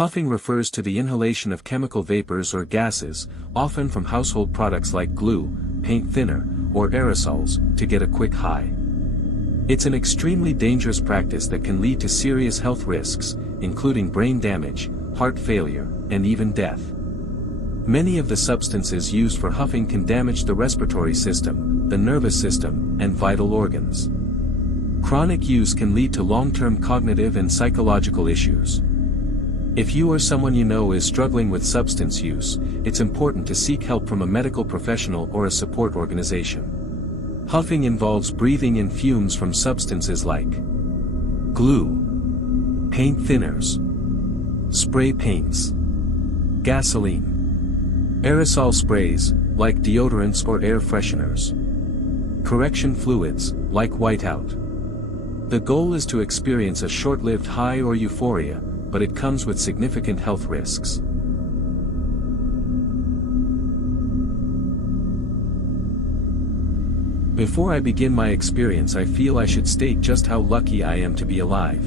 Huffing refers to the inhalation of chemical vapors or gases, often from household products like glue, paint thinner, or aerosols, to get a quick high. It's an extremely dangerous practice that can lead to serious health risks, including brain damage, heart failure, and even death. Many of the substances used for huffing can damage the respiratory system, the nervous system, and vital organs. Chronic use can lead to long-term cognitive and psychological issues. If you or someone you know is struggling with substance use, it's important to seek help from a medical professional or a support organization. Huffing involves breathing in fumes from substances like glue, paint thinners, spray paints, gasoline, aerosol sprays, like deodorants or air fresheners, correction fluids, like whiteout. The goal is to experience a short-lived high or euphoria, but it comes with significant health risks. Before I begin my experience, I feel I should state just how lucky I am to be alive.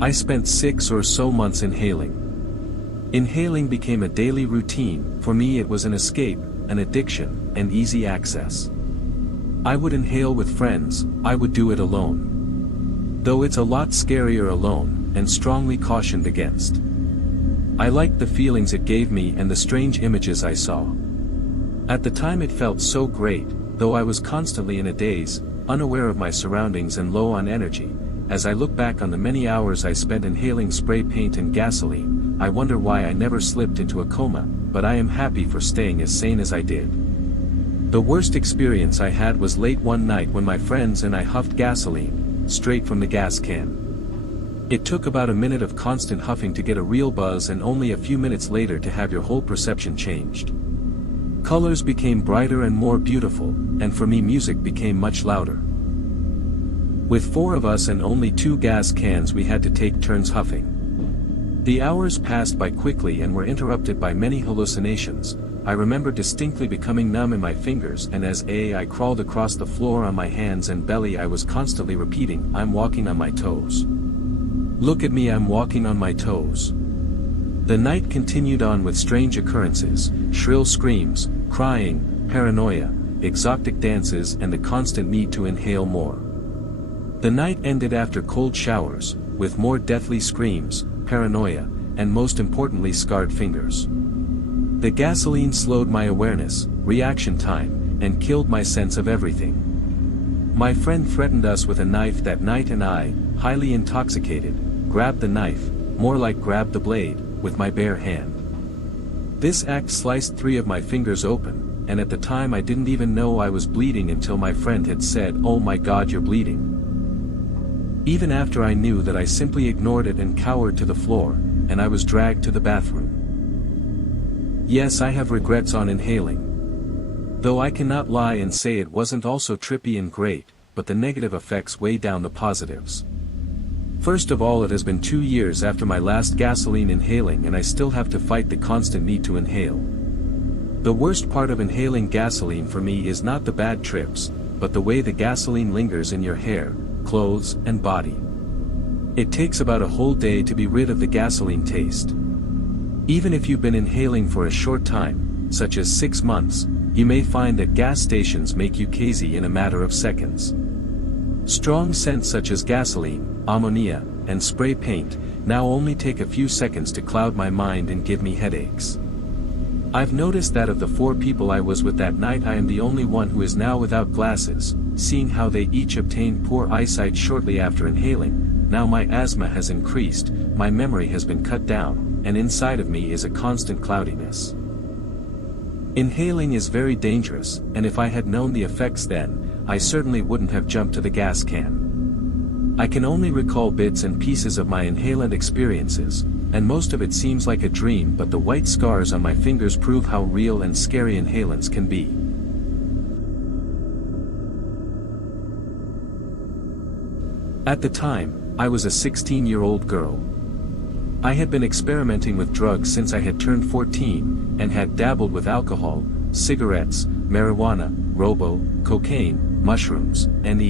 I spent 6 or so months inhaling. Inhaling became a daily routine. For me it was an escape, an addiction, and easy access. I would inhale with friends, I would do it alone. Though it's a lot scarier alone, and strongly cautioned against. I liked the feelings it gave me and the strange images I saw. At the time it felt so great, though I was constantly in a daze, unaware of my surroundings and low on energy. As I look back on the many hours I spent inhaling spray paint and gasoline, I wonder why I never slipped into a coma, but I am happy for staying as sane as I did. The worst experience I had was late one night when my friends and I huffed gasoline, straight from the gas can. It took about a minute of constant huffing to get a real buzz and only a few minutes later to have your whole perception changed. Colors became brighter and more beautiful, and for me music became much louder. With 4 of us and only 2 gas cans, we had to take turns huffing. The hours passed by quickly and were interrupted by many hallucinations. I remember distinctly becoming numb in my fingers, and as I crawled across the floor on my hands and belly, I was constantly repeating, "I'm walking on my toes. Look at me, I'm walking on my toes." The night continued on with strange occurrences, shrill screams, crying, paranoia, exotic dances, and the constant need to inhale more. The night ended after cold showers, with more deathly screams, paranoia, and most importantly scarred fingers. The gasoline slowed my awareness, reaction time, and killed my sense of everything. My friend threatened us with a knife that night and I, highly intoxicated, grabbed the knife, more like grabbed the blade, with my bare hand. This act sliced 3 of my fingers open, and at the time I didn't even know I was bleeding until my friend had said, "Oh my God, you're bleeding." Even after I knew that, I simply ignored it and cowered to the floor, and I was dragged to the bathroom. Yes, I have regrets on inhaling. Though I cannot lie and say it wasn't also trippy and great, but the negative effects weigh down the positives. First of all, it has been 2 years after my last gasoline inhaling and I still have to fight the constant need to inhale. The worst part of inhaling gasoline for me is not the bad trips, but the way the gasoline lingers in your hair, clothes, and body. It takes about a whole day to be rid of the gasoline taste. Even if you've been inhaling for a short time, such as 6 months, you may find that gas stations make you queasy in a matter of seconds. Strong scents such as gasoline, ammonia, and spray paint now only take a few seconds to cloud my mind and give me headaches. I've noticed that of the 4 people I was with that night, I am the only one who is now without glasses. Seeing how they each obtained poor eyesight shortly after inhaling, now my asthma has increased, my memory has been cut down, and inside of me is a constant cloudiness. Inhaling is very dangerous, and if I had known the effects then, I certainly wouldn't have jumped to the gas can. I can only recall bits and pieces of my inhalant experiences, and most of it seems like a dream, but the white scars on my fingers prove how real and scary inhalants can be. At the time, I was a 16-year-old girl. I had been experimenting with drugs since I had turned 14, and had dabbled with alcohol, cigarettes, marijuana, cocaine, mushrooms, and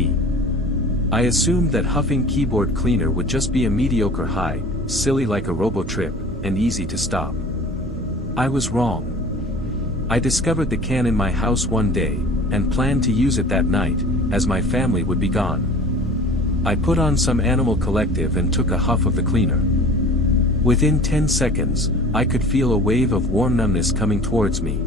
I assumed that huffing keyboard cleaner would just be a mediocre high, silly like a robo trip, and easy to stop. I was wrong. I discovered the can in my house one day, and planned to use it that night, as my family would be gone. I put on some Animal Collective and took a huff of the cleaner. Within 10 seconds, I could feel a wave of warm numbness coming towards me.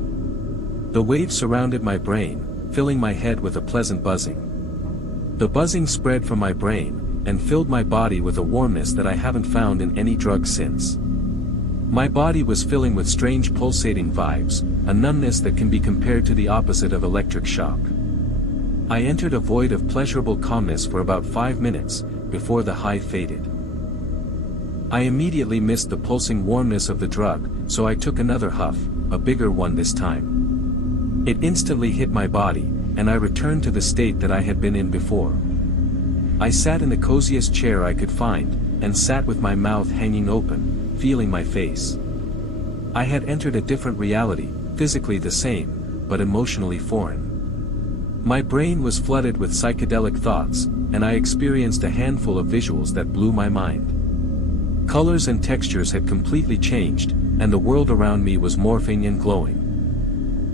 The wave surrounded my brain, filling my head with a pleasant buzzing. The buzzing spread from my brain, and filled my body with a warmness that I haven't found in any drug since. My body was filling with strange pulsating vibes, a numbness that can be compared to the opposite of electric shock. I entered a void of pleasurable calmness for about 5 minutes, before the high faded. I immediately missed the pulsing warmness of the drug, so I took another huff, a bigger one this time. It instantly hit my body, and I returned to the state that I had been in before. I sat in the coziest chair I could find, and sat with my mouth hanging open, feeling my face. I had entered a different reality, physically the same, but emotionally foreign. My brain was flooded with psychedelic thoughts, and I experienced a handful of visuals that blew my mind. Colors and textures had completely changed, and the world around me was morphing and glowing.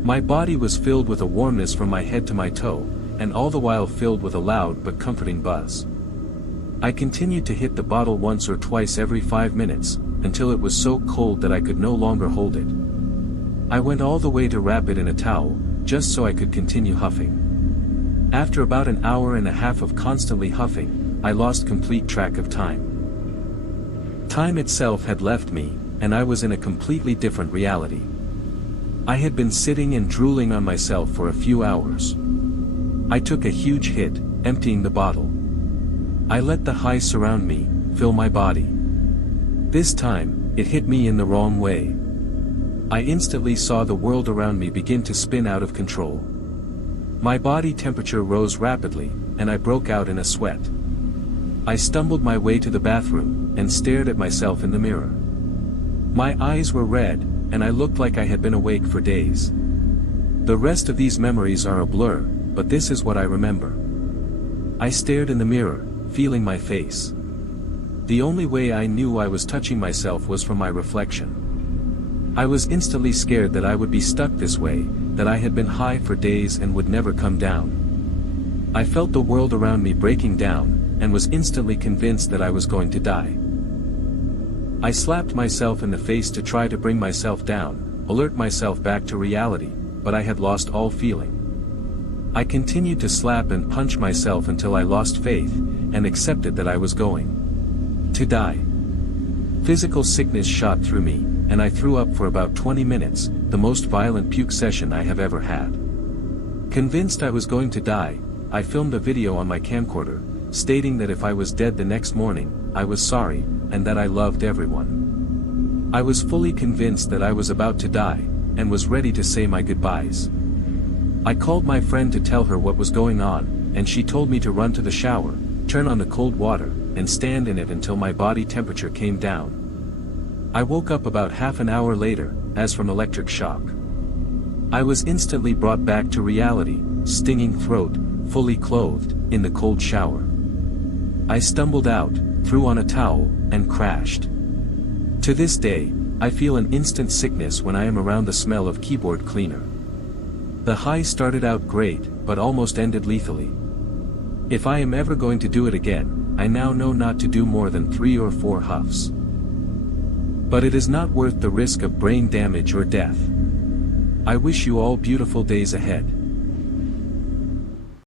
My body was filled with a warmness from my head to my toe, and all the while filled with a loud but comforting buzz. I continued to hit the bottle once or twice every 5 minutes, until it was so cold that I could no longer hold it. I went all the way to wrap it in a towel, just so I could continue huffing. After about an hour and a half of constantly huffing, I lost complete track of time. Time itself had left me, and I was in a completely different reality. I had been sitting and drooling on myself for a few hours. I took a huge hit, emptying the bottle. I let the high surround me, fill my body. This time, it hit me in the wrong way. I instantly saw the world around me begin to spin out of control. My body temperature rose rapidly, and I broke out in a sweat. I stumbled my way to the bathroom, and stared at myself in the mirror. My eyes were red, and I looked like I had been awake for days. The rest of these memories are a blur, but this is what I remember. I stared in the mirror, feeling my face. The only way I knew I was touching myself was from my reflection. I was instantly scared that I would be stuck this way, that I had been high for days and would never come down. I felt the world around me breaking down, and was instantly convinced that I was going to die. I slapped myself in the face to try to bring myself down, alert myself back to reality, but I had lost all feeling. I continued to slap and punch myself until I lost faith, and accepted that I was going to die. Physical sickness shot through me, and I threw up for about 20 minutes, the most violent puke session I have ever had. Convinced I was going to die, I filmed a video on my camcorder, stating that if I was dead the next morning, I was sorry, and that I loved everyone. I was fully convinced that I was about to die, and was ready to say my goodbyes. I called my friend to tell her what was going on, and she told me to run to the shower, turn on the cold water, and stand in it until my body temperature came down. I woke up about half an hour later, as from electric shock. I was instantly brought back to reality, stinging throat, fully clothed, in the cold shower. I stumbled out, threw on a towel, and crashed. To this day, I feel an instant sickness when I am around the smell of keyboard cleaner. The high started out great, but almost ended lethally. If I am ever going to do it again, I now know not to do more than 3 or 4 huffs. But it is not worth the risk of brain damage or death. I wish you all beautiful days ahead.